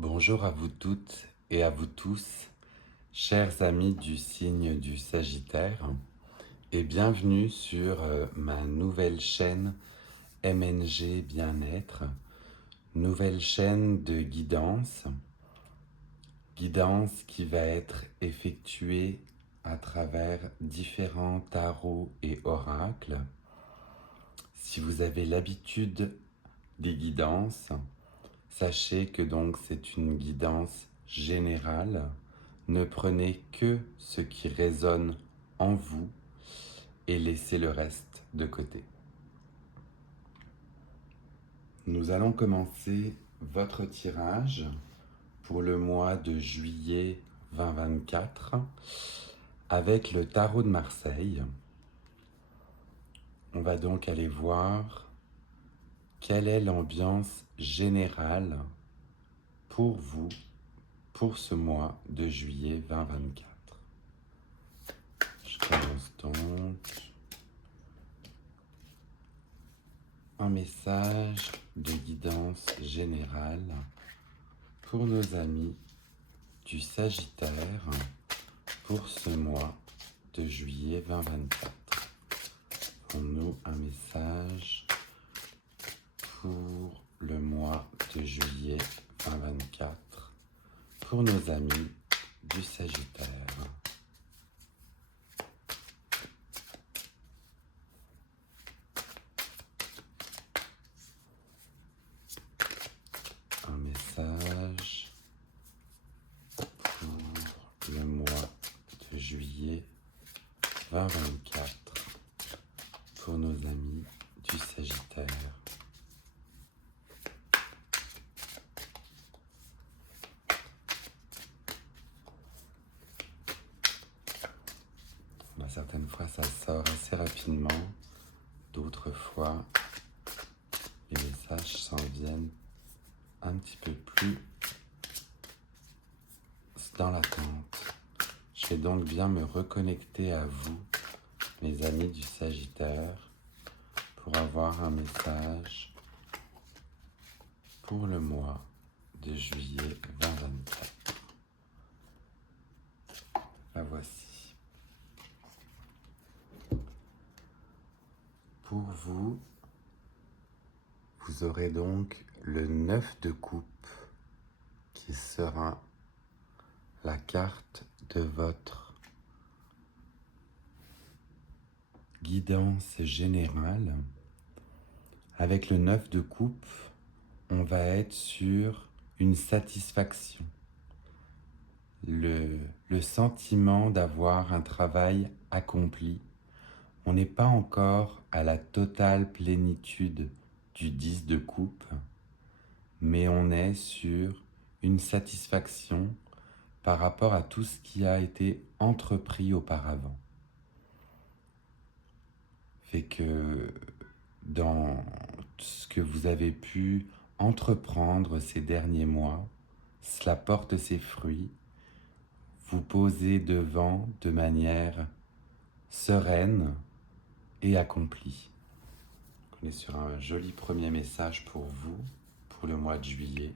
Bonjour à vous toutes et à vous tous, chers amis du signe du Sagittaire, et bienvenue sur ma nouvelle chaîne MNG Bien-être, nouvelle chaîne de guidance qui va être effectuée à travers différents tarots et oracles. Si vous avez l'habitude des guidances, sachez que donc c'est une guidance générale. Ne prenez que ce qui résonne en vous et laissez le reste de côté. Nous allons commencer votre tirage pour le mois de juillet 2024 avec le tarot de Marseille. On va donc aller voir quelle est l'ambiance générale pour vous pour ce mois de juillet 2024. Je commence donc un message de guidance générale pour nos amis du Sagittaire pour ce mois de juillet 2024. Pour nous, un message pour le mois de juillet 2024 pour nos amis du Sagittaire. Un message pour le mois de juillet 2024 pour nos amis du Sagittaire. Certaines fois ça sort assez rapidement, d'autres fois les messages s'en viennent un petit peu plus dans l'attente. Je vais donc bien me reconnecter à vous, mes amis du Sagittaire, pour avoir un message pour le mois de juillet 2024. La voici. Pour vous, vous aurez donc le 9 de coupe qui sera la carte de votre guidance générale. Avec le 9 de coupe, on va être sur une satisfaction, le sentiment d'avoir un travail accompli. On n'est pas encore à la totale plénitude du 10 de coupe, mais on est sur une satisfaction par rapport à tout ce qui a été entrepris auparavant. Fait que dans ce que vous avez pu entreprendre ces derniers mois, cela porte ses fruits. Vous posez devant de manière sereine et accomplie. On est sur un joli premier message pour vous, pour le mois de juillet.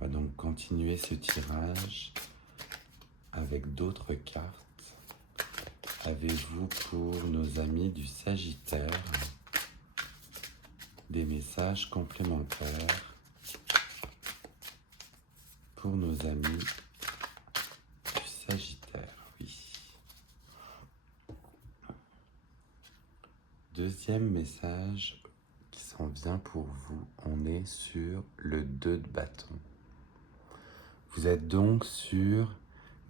On va donc continuer ce tirage avec d'autres cartes. Avez-vous pour nos amis du Sagittaire des messages complémentaires pour nos amis du Sagittaire? Oui. Deuxième message qui s'en vient pour vous, on est sur le 2 de bâton. Vous êtes donc sur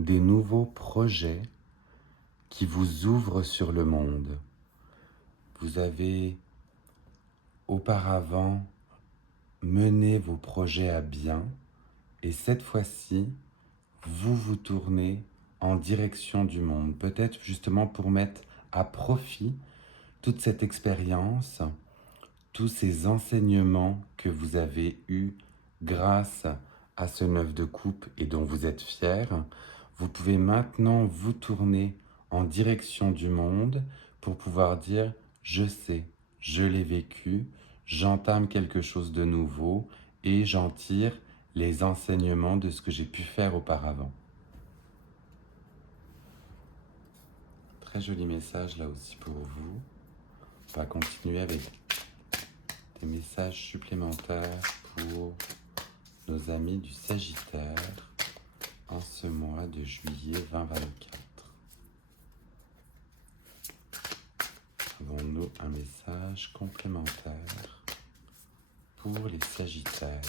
des nouveaux projets qui vous ouvrent sur le monde. Vous avez auparavant mené vos projets à bien et cette fois-ci, vous vous tournez en direction du monde. Peut-être justement pour mettre à profit toute cette expérience, tous ces enseignements que vous avez eus grâce à ce 9 de coupe et dont vous êtes fiers. Vous pouvez maintenant vous tourner en direction du monde pour pouvoir dire « je sais, je l'ai vécu, j'entame quelque chose de nouveau et j'en tire les enseignements de ce que j'ai pu faire auparavant. Très joli message là aussi pour vous. On va continuer avec des messages supplémentaires pour nos amis du Sagittaire en ce mois de juillet 2024. Avons-nous un message complémentaire pour les Sagittaires?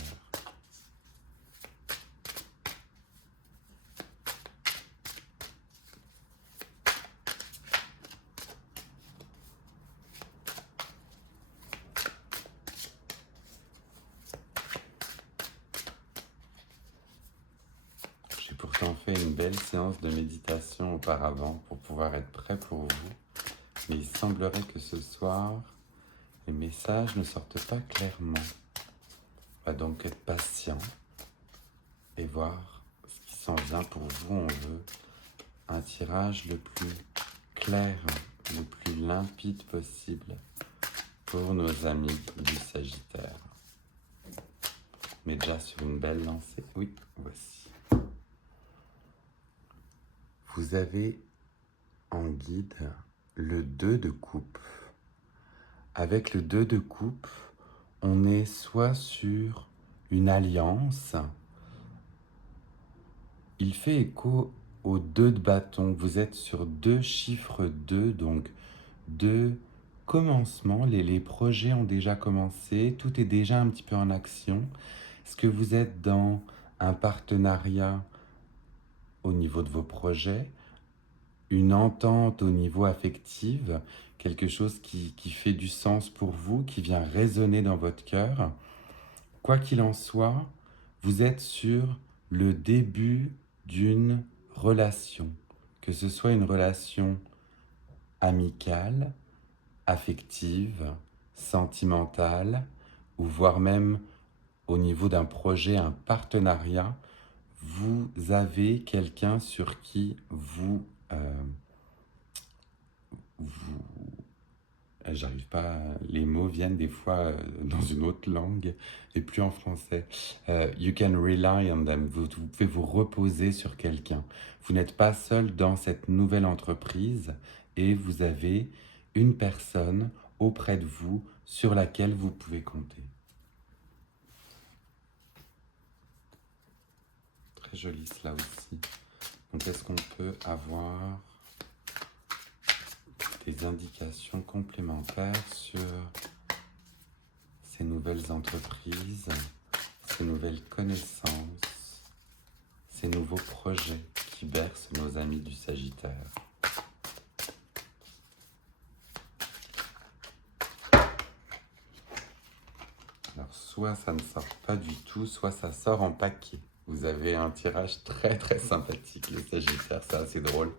J'ai pourtant fait une belle séance de méditation auparavant pour pouvoir être prêt pour vous. Mais il semblerait que ce soir, les messages ne sortent pas clairement. On va donc être patient et voir ce qui s'en vient pour vous. On veut un tirage le plus clair, le plus limpide possible pour nos amis du Sagittaire. Mais déjà sur une belle lancée. Oui, voici. Vous avez en guide le 2 de coupe. Avec le 2 de coupe, on est soit sur une alliance. Il fait écho au 2 de bâton. Vous êtes sur 2 chiffres 2, donc 2 commencements. Les projets ont déjà commencé, tout est déjà un petit peu en action. Est-ce que vous êtes dans un partenariat au niveau de vos projets, une entente au niveau affectif, quelque chose qui fait du sens pour vous, qui vient résonner dans votre cœur? Quoi qu'il en soit, vous êtes sur le début d'une relation, que ce soit une relation amicale, affective, sentimentale, ou voire même au niveau d'un projet, un partenariat. Vous avez quelqu'un sur qui vous j'arrive pas, les mots viennent des fois dans une autre langue et plus en français. You can rely on them. Vous pouvez vous reposer sur quelqu'un. Vous n'êtes pas seul dans cette nouvelle entreprise et vous avez une personne auprès de vous sur laquelle vous pouvez compter. Très joli cela aussi. Donc est-ce qu'on peut avoir des indications complémentaires sur ces nouvelles entreprises, ces nouvelles connaissances, ces nouveaux projets qui bercent nos amis du Sagittaire? Alors soit ça ne sort pas du tout, soit ça sort en paquet. Vous avez un tirage très très sympathique, les Sagittaires, c'est assez drôle.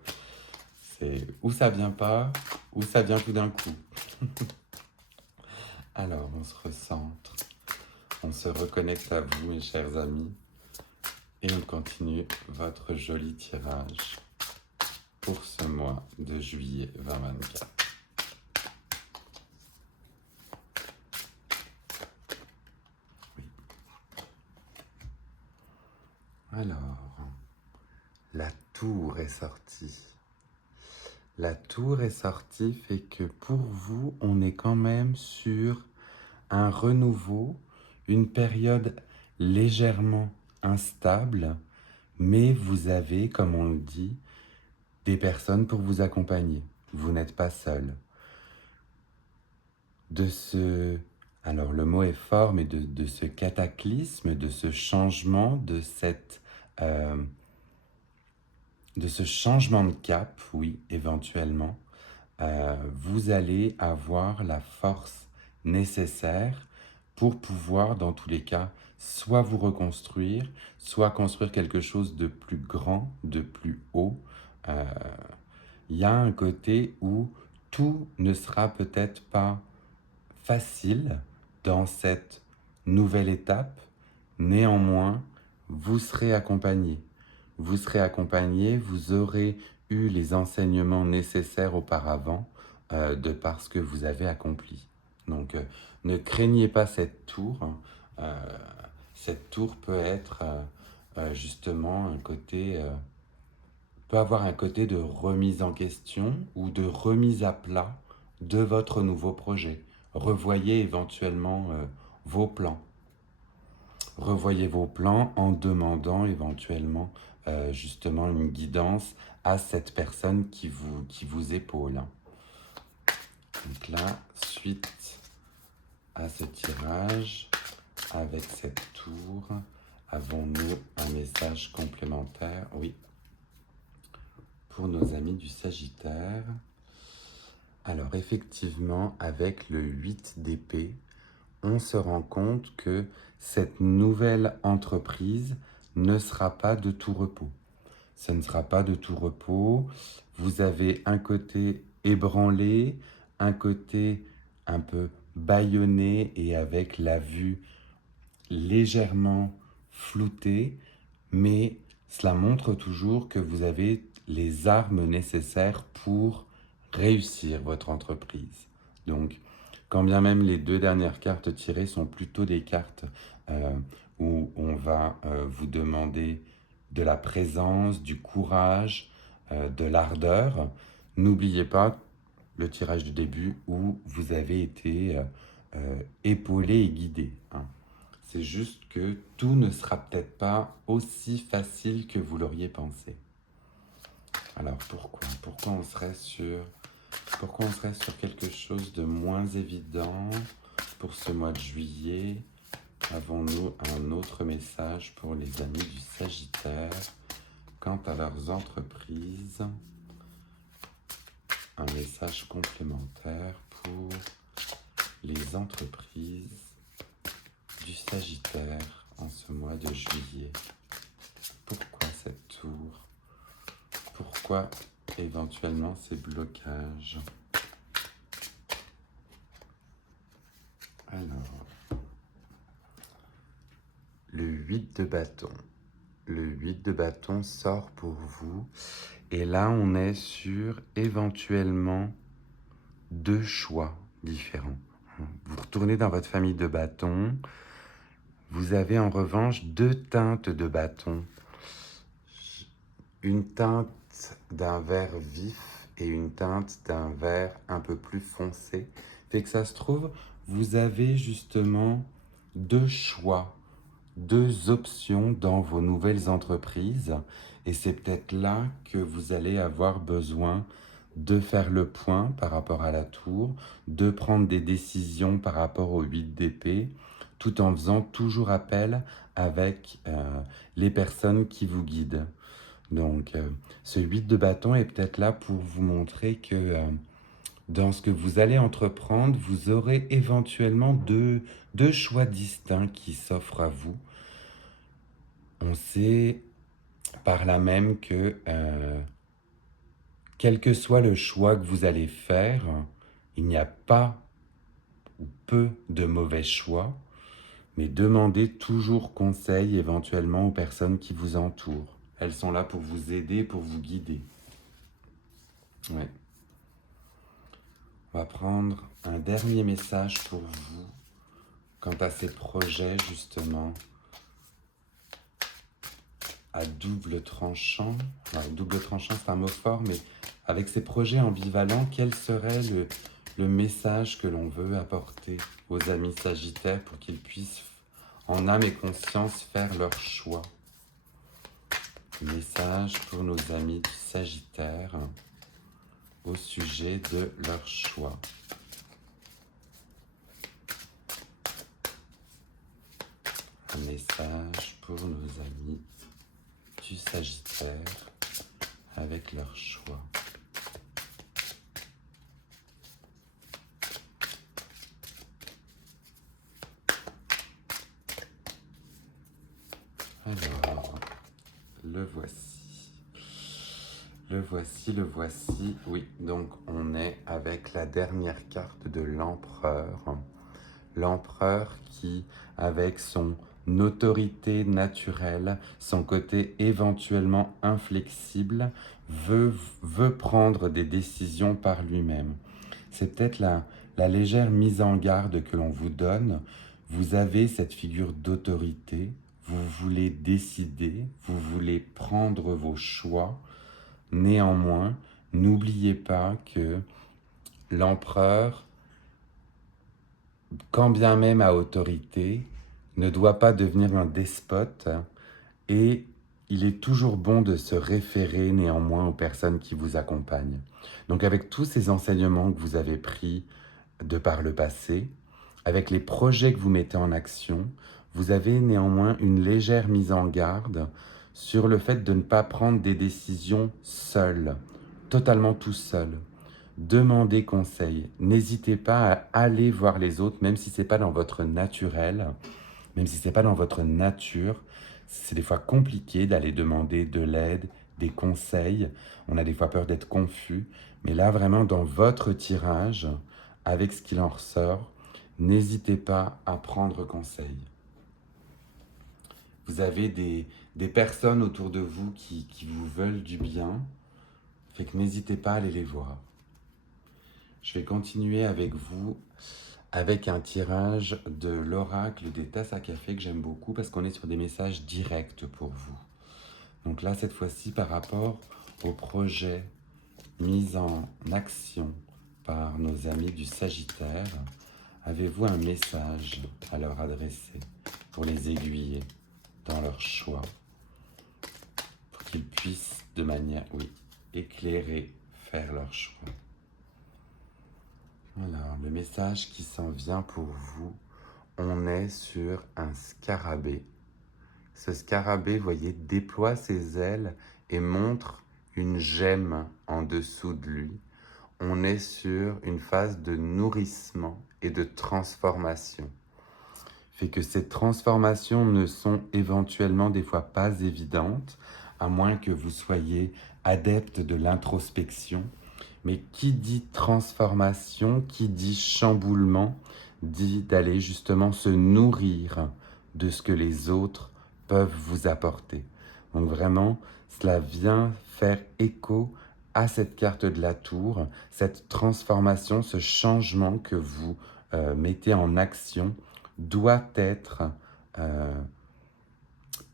C'est ou ça vient pas, ou ça vient tout d'un coup. Alors, on se recentre, on se reconnecte à vous, mes chers amis, et on continue votre joli tirage pour ce mois de juillet 2024. Oui. Alors, la tour est sortie. La tour est sortie fait que pour vous, on est quand même sur un renouveau, une période légèrement instable, mais vous avez, comme on le dit, des personnes pour vous accompagner. Vous n'êtes pas seul. Alors le mot est fort, mais de ce cataclysme, de ce changement, de ce changement de cap, oui, éventuellement, vous allez avoir la force nécessaire pour pouvoir, dans tous les cas, soit vous reconstruire, soit construire quelque chose de plus grand, de plus haut. Il y a un côté où tout ne sera peut-être pas facile dans cette nouvelle étape, néanmoins, vous serez accompagné. Vous serez accompagné, vous aurez eu les enseignements nécessaires auparavant de par ce que vous avez accompli. Donc, ne craignez pas cette tour. Cette tour peut être justement un côté, peut avoir un côté de remise en question ou de remise à plat de votre nouveau projet. Revoyez éventuellement vos plans. Revoyez vos plans en demandant éventuellement justement une guidance à cette personne qui vous épaule. Donc là, suite à ce tirage, avec cette tour, avons-nous un message complémentaire? Oui. Pour nos amis du Sagittaire. Alors effectivement, avec le 8 d'épée, on se rend compte que cette nouvelle entreprise ne sera pas de tout repos. Ce ne sera pas de tout repos. Vous avez un côté ébranlé, un côté un peu bâillonné et avec la vue légèrement floutée, mais cela montre toujours que vous avez les armes nécessaires pour réussir votre entreprise. Donc, quand bien même les deux dernières cartes tirées sont plutôt des cartes où on va vous demander de la présence, du courage, de l'ardeur, n'oubliez pas le tirage du début où vous avez été épaulé et guidé. Hein. C'est juste que tout ne sera peut-être pas aussi facile que vous l'auriez pensé. Alors pourquoi on serait sur quelque chose de moins évident pour ce mois de juillet? Avons-nous un autre message pour les amis du Sagittaire quant à leurs entreprises? Un message complémentaire pour les entreprises du Sagittaire en ce mois de juillet. Pourquoi cette tour? Pourquoi éventuellement ces blocages? Alors, le 8 de bâton. Le 8 de bâton sort pour vous. Et là, on est sur éventuellement deux choix différents. Vous retournez dans votre famille de bâtons. Vous avez en revanche deux teintes de bâtons. Une teinte d'un vert vif et une teinte d'un vert un peu plus foncé. Fait que ça se trouve, vous avez justement deux choix, deux options dans vos nouvelles entreprises. Et c'est peut-être là que vous allez avoir besoin de faire le point par rapport à la tour, de prendre des décisions par rapport au 8 d'épée, tout en faisant toujours appel avec les personnes qui vous guident. Donc, ce 8 de bâton est peut-être là pour vous montrer que dans ce que vous allez entreprendre, vous aurez éventuellement deux choix distincts qui s'offrent à vous. On sait par là même que quel que soit le choix que vous allez faire, il n'y a pas ou peu de mauvais choix, mais demandez toujours conseil éventuellement aux personnes qui vous entourent. Elles sont là pour vous aider, pour vous guider. Ouais. On va prendre un dernier message pour vous quant à ces projets justement à double tranchant. Alors, double tranchant, c'est un mot fort, mais avec ces projets ambivalents, quel serait le message que l'on veut apporter aux amis sagittaires pour qu'ils puissent, en âme et conscience, faire leur choix? Message pour nos amis du Sagittaire au sujet de leur choix. Un message pour nos amis du Sagittaire avec leur choix. Alors, le voici. Le voici, le voici. Oui, donc on est avec la dernière carte de l'empereur. L'empereur qui, avec son autorité naturelle, son côté éventuellement inflexible, veut prendre des décisions par lui-même. C'est peut-être la légère mise en garde que l'on vous donne. Vous avez cette figure d'autorité, vous voulez décider, vous voulez prendre vos choix. Néanmoins, n'oubliez pas que l'empereur, quand bien même à autorité, ne doit pas devenir un despote et il est toujours bon de se référer néanmoins aux personnes qui vous accompagnent. Donc avec tous ces enseignements que vous avez pris de par le passé, avec les projets que vous mettez en action, vous avez néanmoins une légère mise en garde sur le fait de ne pas prendre des décisions seul, totalement tout seul. Demandez conseil. N'hésitez pas à aller voir les autres, même si ce n'est pas dans votre naturel, même si ce n'est pas dans votre nature. C'est des fois compliqué d'aller demander de l'aide, des conseils. On a des fois peur d'être confus. Mais là, vraiment, dans votre tirage, avec ce qu'il en ressort, n'hésitez pas à prendre conseil. Vous avez des personnes autour de vous qui vous veulent du bien, fait que n'hésitez pas à aller les voir. Je vais continuer avec vous avec un tirage de l'oracle des tasses à café que j'aime beaucoup parce qu'on est sur des messages directs pour vous. Donc là, cette fois-ci, par rapport au projet mis en action par nos amis du Sagittaire, avez-vous un message à leur adresser pour les aiguiller dans leur choix, pour qu'ils puissent de manière, éclairée, faire leur choix? Alors, le message qui s'en vient pour vous, on est sur un scarabée. Ce scarabée, vous voyez, déploie ses ailes et montre une gemme en dessous de lui. On est sur une phase de nourrissement et de transformation. Fait que ces transformations ne sont éventuellement des fois pas évidentes, à moins que vous soyez adepte de l'introspection. Mais qui dit transformation, qui dit chamboulement, dit d'aller justement se nourrir de ce que les autres peuvent vous apporter. Donc vraiment, cela vient faire écho à cette carte de la tour, cette transformation, ce changement que vous mettez en action doit être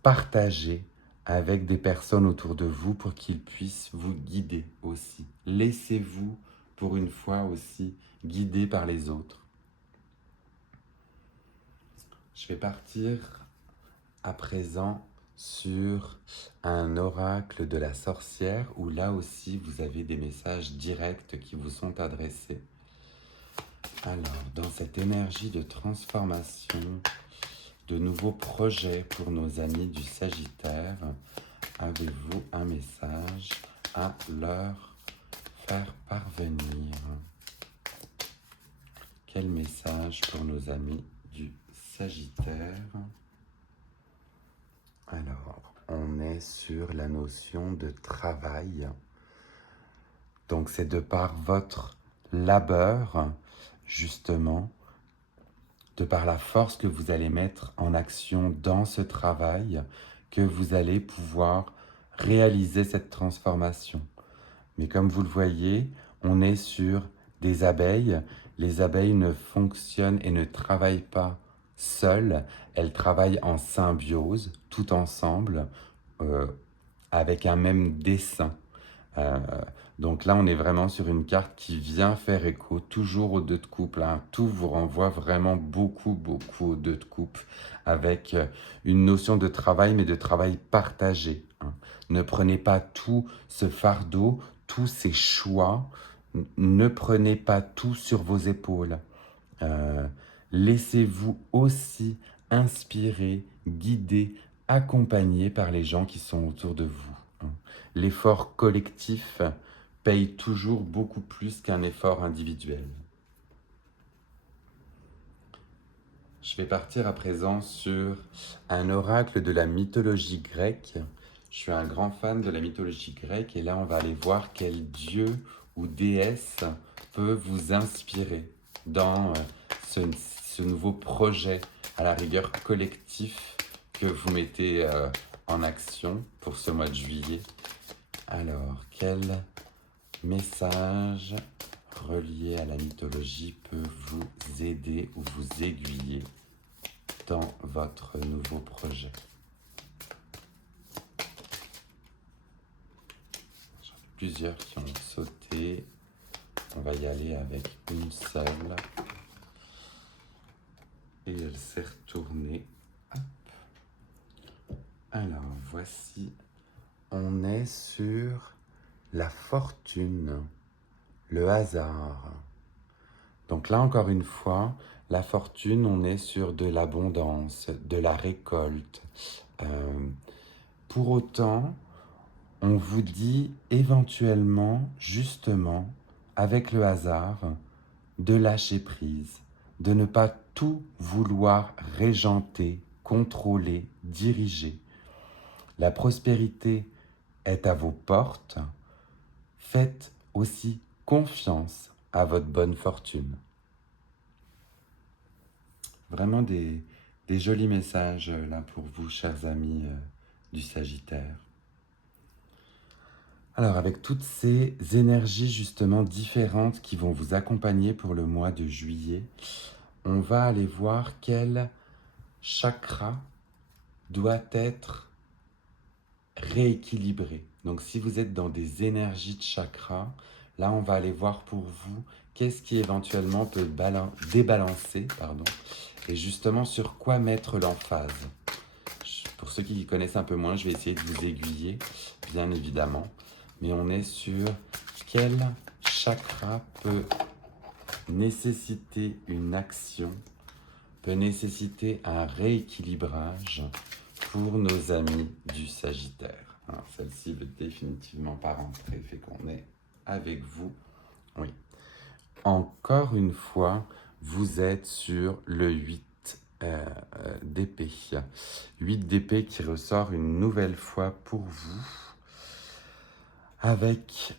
partagé avec des personnes autour de vous pour qu'ils puissent vous guider aussi. Laissez-vous pour une fois aussi guider par les autres. Je vais partir à présent sur un oracle de la sorcière où là aussi vous avez des messages directs qui vous sont adressés. Alors, dans cette énergie de transformation, de nouveaux projets pour nos amis du Sagittaire, avez-vous un message à leur faire parvenir? Quel message pour nos amis du Sagittaire? Alors, on est sur la notion de travail. Donc, c'est de par votre labeur, justement, de par la force que vous allez mettre en action dans ce travail, que vous allez pouvoir réaliser cette transformation. Mais comme vous le voyez, on est sur des abeilles. Les abeilles ne fonctionnent et ne travaillent pas seules, elles travaillent en symbiose, tout ensemble, avec un même dessein. Euh, donc là, on est vraiment sur une carte qui vient faire écho, toujours aux deux de coupe. Hein. Tout vous renvoie vraiment beaucoup aux deux de coupe, avec une notion de travail, mais de travail partagé. Hein. Ne prenez pas tout ce fardeau, tous ces choix, ne prenez pas tout sur vos épaules. Laissez-vous aussi inspirer, guider, accompagner par les gens qui sont autour de vous. Hein. L'effort collectif paye toujours beaucoup plus qu'un effort individuel. Je vais partir à présent sur un oracle de la mythologie grecque. Je suis un grand fan de la mythologie grecque et là on va aller voir quel dieu ou déesse peut vous inspirer dans ce nouveau projet à la rigueur collectif que vous mettez en action pour ce mois de juillet. Alors, quel message relié à la mythologie peut vous aider ou vous aiguiller dans votre nouveau projet. J'en ai plusieurs qui ont sauté. On va y aller avec une seule. Et elle s'est retournée. Hop. Alors, voici. On est sur la fortune, le hasard. Donc là, encore une fois, la fortune, on est sur de l'abondance, de la récolte. Pour autant, on vous dit éventuellement, justement, avec le hasard, de lâcher prise, de ne pas tout vouloir régenter, contrôler, diriger. La prospérité est à vos portes. Faites aussi confiance à votre bonne fortune. Vraiment des jolis messages là pour vous, chers amis du Sagittaire. Alors, avec toutes ces énergies justement différentes qui vont vous accompagner pour le mois de juillet, on va aller voir quel chakra doit être rééquilibré. Donc, si vous êtes dans des énergies de chakra, là, on va aller voir pour vous qu'est-ce qui éventuellement peut débalancer, et justement sur quoi mettre l'emphase. Pour ceux qui connaissent un peu moins, je vais essayer de vous aiguiller, bien évidemment. Mais on est sur quel chakra peut nécessiter une action, peut nécessiter un rééquilibrage pour nos amis du Sagittaire. Alors, celle-ci ne veut définitivement pas rentrer, fait qu'on est avec vous. Oui. Encore une fois, vous êtes sur le 8 d'épée. 8 d'épée qui ressort une nouvelle fois pour vous avec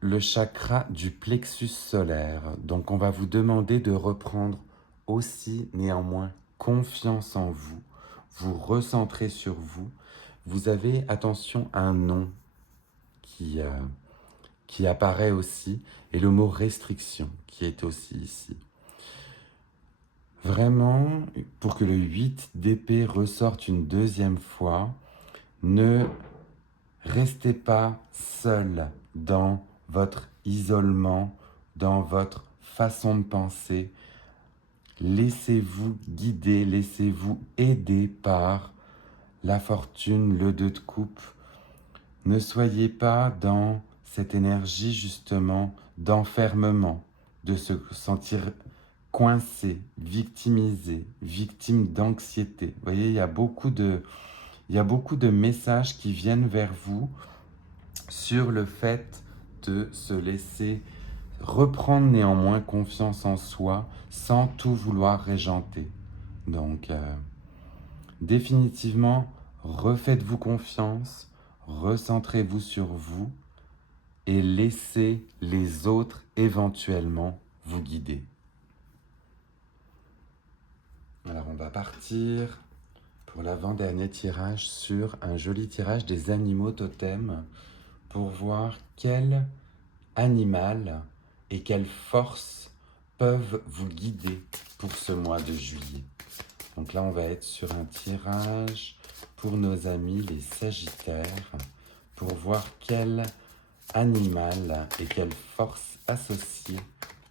le chakra du plexus solaire. Donc on va vous demander de reprendre aussi néanmoins confiance en vous, vous recentrer sur vous. Vous avez, attention, un nom qui apparaît aussi, et le mot restriction qui est aussi ici. Vraiment, pour que le 8 d'épée ressorte une deuxième fois, ne restez pas seul dans votre isolement, dans votre façon de penser. Laissez-vous guider, laissez-vous aider par la fortune, le 2 de coupe. Ne soyez pas dans cette énergie justement d'enfermement, de se sentir coincé, victimisé, victime d'anxiété. Vous voyez, il y a beaucoup de messages qui viennent vers vous sur le fait de se laisser reprendre néanmoins confiance en soi sans tout vouloir régenter. Donc, définitivement, refaites-vous confiance, recentrez-vous sur vous et laissez les autres éventuellement vous guider. Alors, on va partir pour l'avant-dernier tirage sur un joli tirage des animaux totems pour voir quel animal et quelles forces peuvent vous guider pour ce mois de juillet. Donc là, on va être sur un tirage pour nos amis les Sagittaires pour voir quel animal et quelle force associée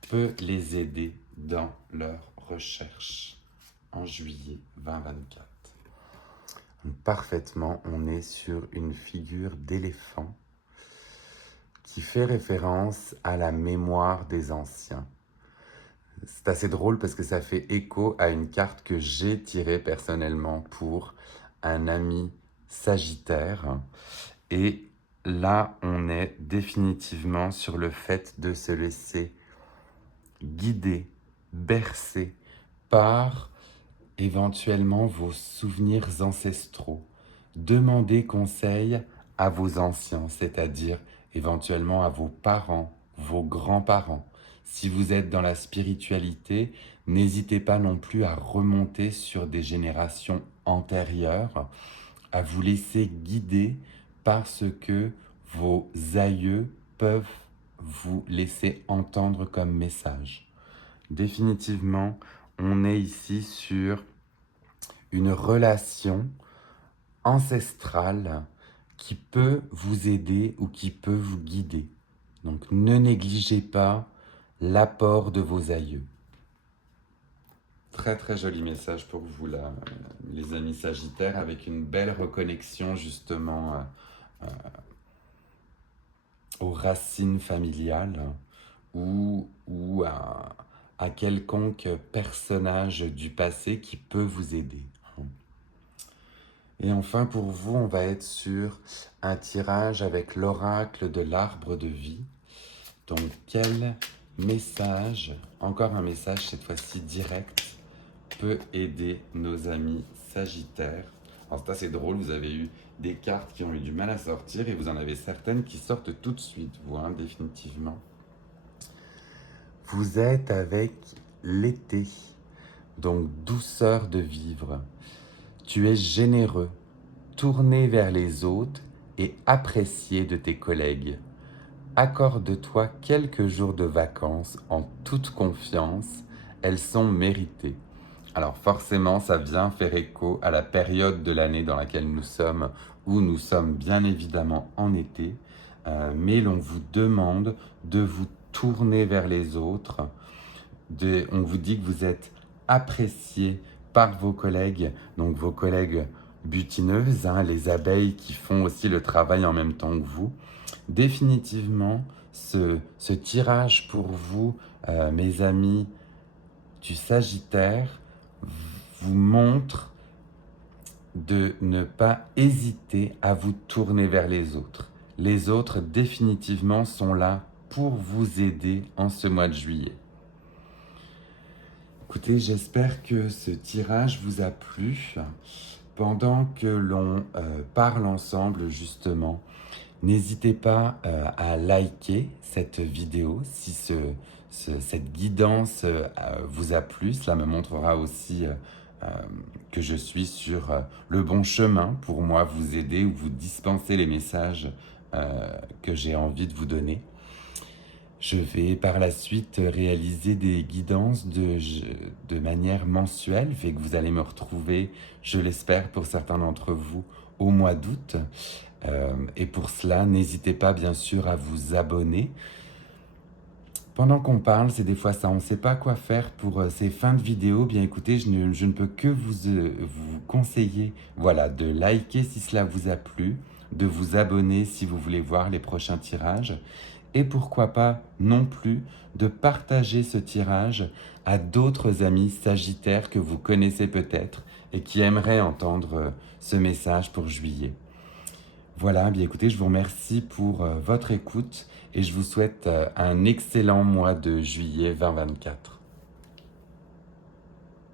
peut les aider dans leur recherche en juillet 2024. Donc, parfaitement, on est sur une figure d'éléphant qui fait référence à la mémoire des anciens. C'est assez drôle parce que ça fait écho à une carte que j'ai tirée personnellement pour un ami Sagittaire. Et là, on est définitivement sur le fait de se laisser guider, bercer par éventuellement vos souvenirs ancestraux. Demandez conseil à vos anciens, c'est-à-dire éventuellement à vos parents, vos grands-parents. Si vous êtes dans la spiritualité, n'hésitez pas non plus à remonter sur des générations antérieures, à vous laisser guider par ce que vos aïeux peuvent vous laisser entendre comme message. Définitivement, on est ici sur une relation ancestrale qui peut vous aider ou qui peut vous guider. Donc ne négligez pas l'apport de vos aïeux. Très très joli message pour vous là, les amis Sagittaires, avec une belle reconnexion justement aux racines familiales ou à quelconque personnage du passé qui peut vous aider. Et enfin, pour vous, on va être sur un tirage avec l'oracle de l'arbre de vie. Donc, quel message, encore un message cette fois-ci direct, peut aider nos amis Sagittaires? Alors, c'est assez drôle, vous avez eu des cartes qui ont eu du mal à sortir et vous en avez certaines qui sortent tout de suite, vous, hein, définitivement. Vous êtes avec l'été, donc douceur de vivre. Tu es généreux, tourné vers les autres et apprécié de tes collègues. Accorde-toi quelques jours de vacances en toute confiance, elles sont méritées. Alors forcément, ça vient faire écho à la période de l'année dans laquelle nous sommes, où nous sommes bien évidemment en été, mais l'on vous demande de vous tourner vers les autres. On vous dit que vous êtes apprécié par vos collègues, donc vos collègues butineuses, hein, les abeilles qui font aussi le travail en même temps que vous. Définitivement, ce tirage pour vous, mes amis du Sagittaire, vous montre de ne pas hésiter à vous tourner vers les autres. Les autres, définitivement, sont là pour vous aider en ce mois de juillet. Écoutez, j'espère que ce tirage vous a plu. Pendant que l'on parle ensemble, justement, n'hésitez pas à liker cette vidéo si cette guidance vous a plu. Cela me montrera aussi que je suis sur le bon chemin pour moi, vous aider ou vous dispenser les messages que j'ai envie de vous donner. Je vais par la suite réaliser des guidances de manière mensuelle, fait que vous allez me retrouver, je l'espère pour certains d'entre vous, au mois d'août. Et pour cela, n'hésitez pas bien sûr à vous abonner. Pendant qu'on parle, c'est des fois ça, on ne sait pas quoi faire pour ces fins de vidéo. Bien écoutez, je ne peux que vous conseiller, voilà, de liker si cela vous a plu, de vous abonner si vous voulez voir les prochains tirages. Et pourquoi pas non plus de partager ce tirage à d'autres amis sagittaires que vous connaissez peut-être et qui aimeraient entendre ce message pour juillet. Voilà, bien écoutez, je vous remercie pour votre écoute et je vous souhaite un excellent mois de juillet 2024.